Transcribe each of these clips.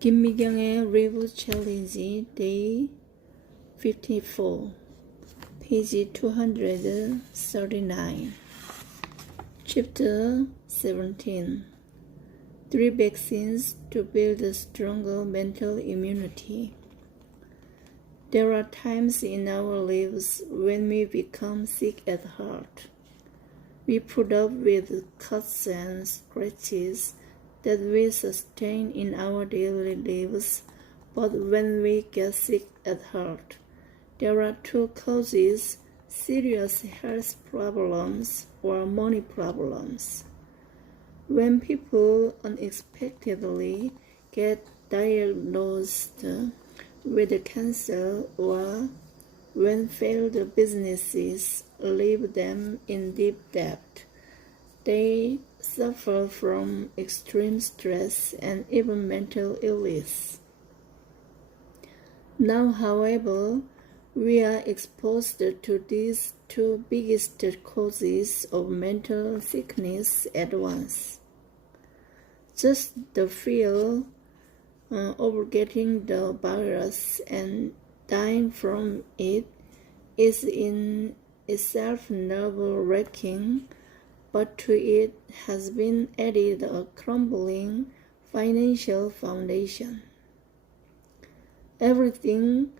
김미경의 Review Challenge Day 54 Page 239 Chapter 17 3 Vaccines to Build a Stronger Mental Immunity. There are times in our lives when we become sick at heart. We put up with cuts and scratches that we sustain in our daily lives, but when we get sick at heart, there are two causes: serious health problems or money problems. When people unexpectedly get diagnosed with cancer, or when failed businesses leave them in deep debt, they suffer from extreme stress and even mental illness. Now, however, we are exposed to these two biggest causes of mental sickness at once. Just the fear of getting the virus and dying from it is in itself nerve-wracking, but to it has been added a crumbling financial foundation. Everything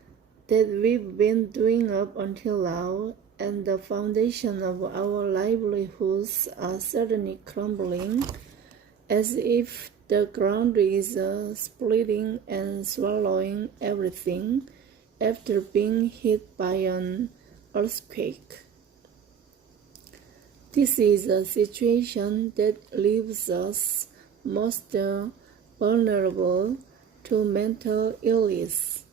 that we've been doing up until now and the foundation of our livelihoods are suddenly crumbling, as if the ground is splitting and swallowing everything after being hit by an earthquake. This is a situation that leaves us most vulnerable to mental illness.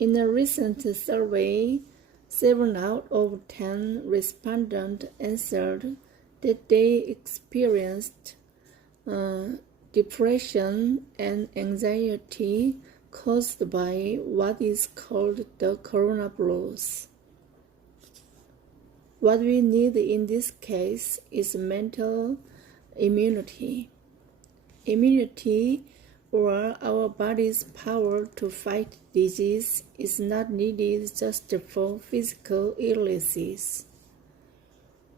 In a recent survey, 7 out of 10 respondents answered that they experienced depression and anxiety caused by what is called the corona blues. What we need in this case is mental immunity. Immunity, or our body's power to fight disease, is not needed just for physical illnesses.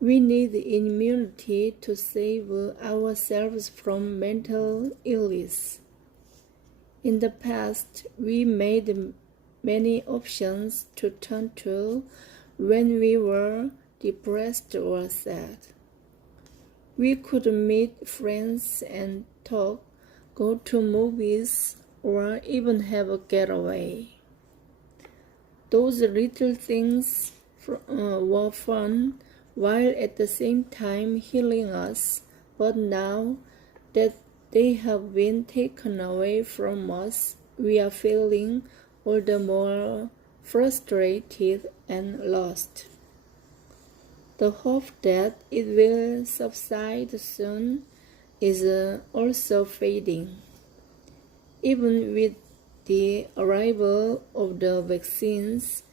We need immunity to save ourselves from mental illness. In the past, we made many options to turn to when we were depressed or sad. We could meet friends and talk, go to movies, or even have a getaway. Those little things were fun, while at the same time healing us, but now that they have been taken away from us, we are feeling all the more frustrated and lost. The hope that it will subside soon is also fading. Even with the arrival of the vaccines,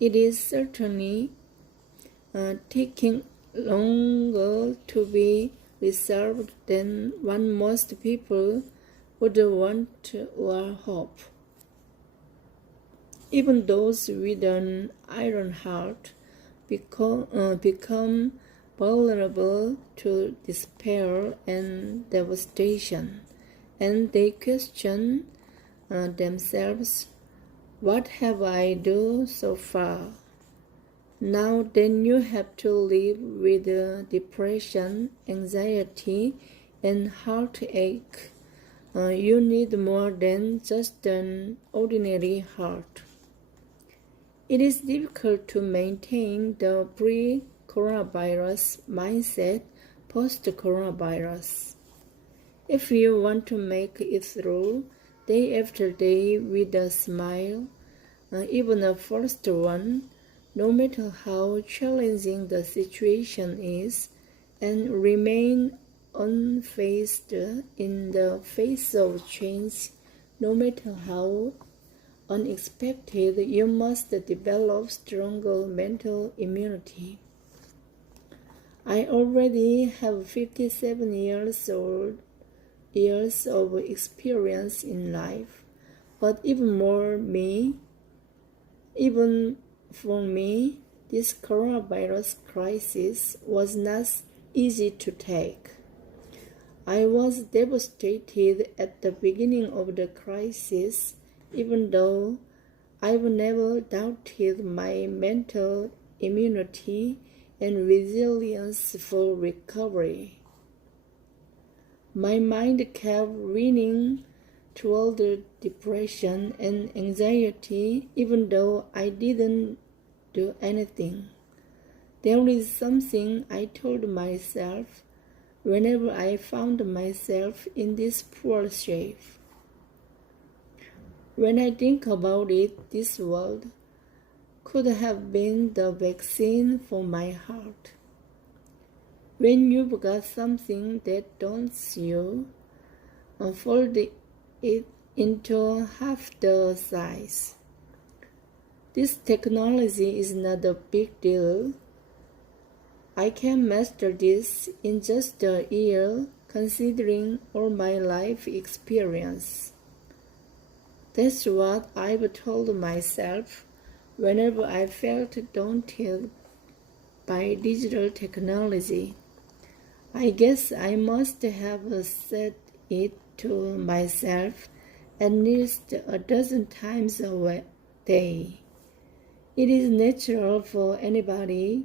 it is certainly taking longer to be resolved than what most people would want or hope. Even those with an iron heart become vulnerable to despair and devastation, and they question themselves, what have I done so far? Now then you have to live with depression, anxiety, and heartache. You need more than just an ordinary heart. It is difficult to maintain the pre-coronavirus mindset post-coronavirus. If you want to make it through day after day with a smile, even a first one, no matter how challenging the situation is, and remain unfazed in the face of change, no matter how unexpected, you must develop stronger mental immunity. I already have 57 years old years of experience in life, but even for me, this coronavirus crisis was not easy to take. I was devastated at the beginning of the crisis, even though I've never doubted my mental immunity and resilience for recovery. My mind kept leaning toward depression and anxiety, even though I didn't do anything. There is something I told myself whenever I found myself in this poor shape. When I think about it, this world could have been the vaccine for my heart. When you've got something that daunts you, fold it into half the size. This technology is not a big deal. I can master this in just a year, considering all my life experience. That's what I've told myself whenever I felt daunted by digital technology. I guess I must have said it to myself at least a dozen times a day. It is natural for anybody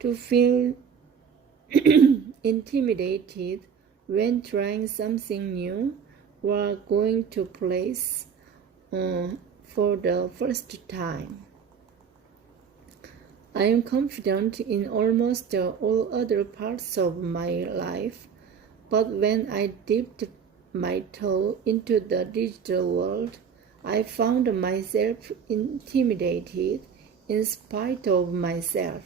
to feel intimidated when trying something new or going to place for the first time. I am confident in almost all other parts of my life, but when I dipped my toe into the digital world, I found myself intimidated in spite of myself.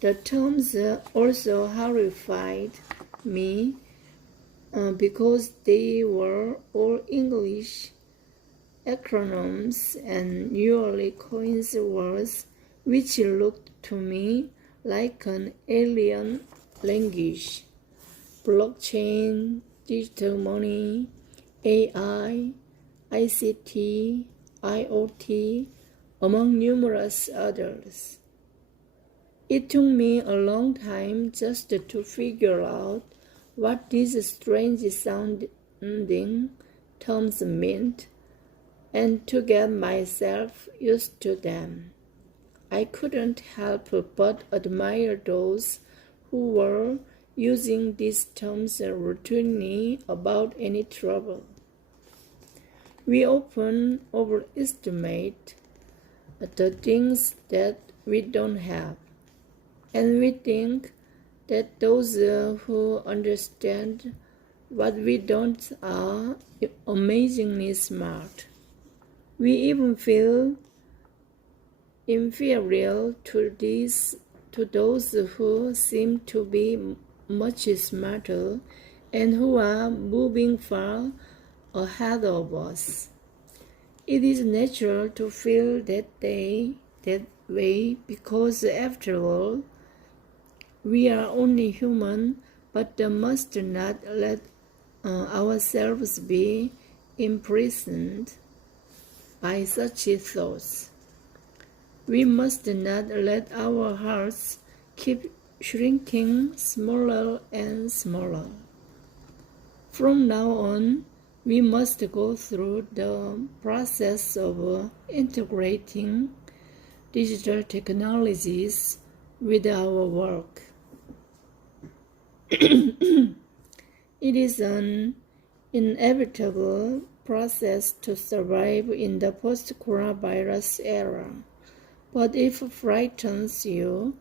The terms also horrified me because they were all English acronyms and newly coined words which looked to me like an alien language. Blockchain, digital money, AI, ICT, IoT, among numerous others. It took me a long time just to figure out what these strange sounding terms meant and to get myself used to them. I couldn't help but admire those who were using these terms routinely without any trouble. We often overestimate the things that we don't have, and we think that those who understand what we don't are amazingly smart. We even feel inferior to those who seem to be much smarter and who are moving far ahead of us. It is natural to feel that way because, after all, we are only human, but must not let ourselves be imprisoned by such thoughts. We must not let our hearts keep shrinking smaller and smaller. From now on, we must go through the process of integrating digital technologies with our work. It is an inevitable process to survive in the post-coronavirus era, but it frightens you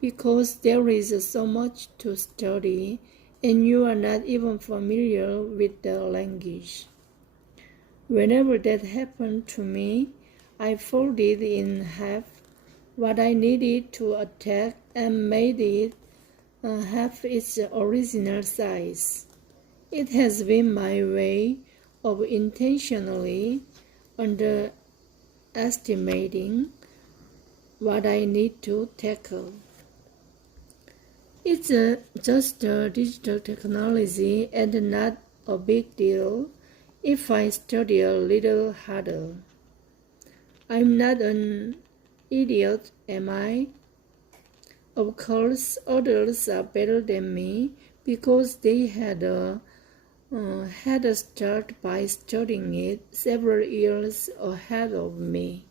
because there is so much to study and you are not even familiar with the language. Whenever that happened to me, I folded in half what I needed to attack and made it half its original size. It has been my way of intentionally underestimating what I need to tackle. It's just digital technology and not a big deal if I study a little harder. I'm not an idiot, am I? Of course, others are better than me because they had a start by studying it several years ahead of me.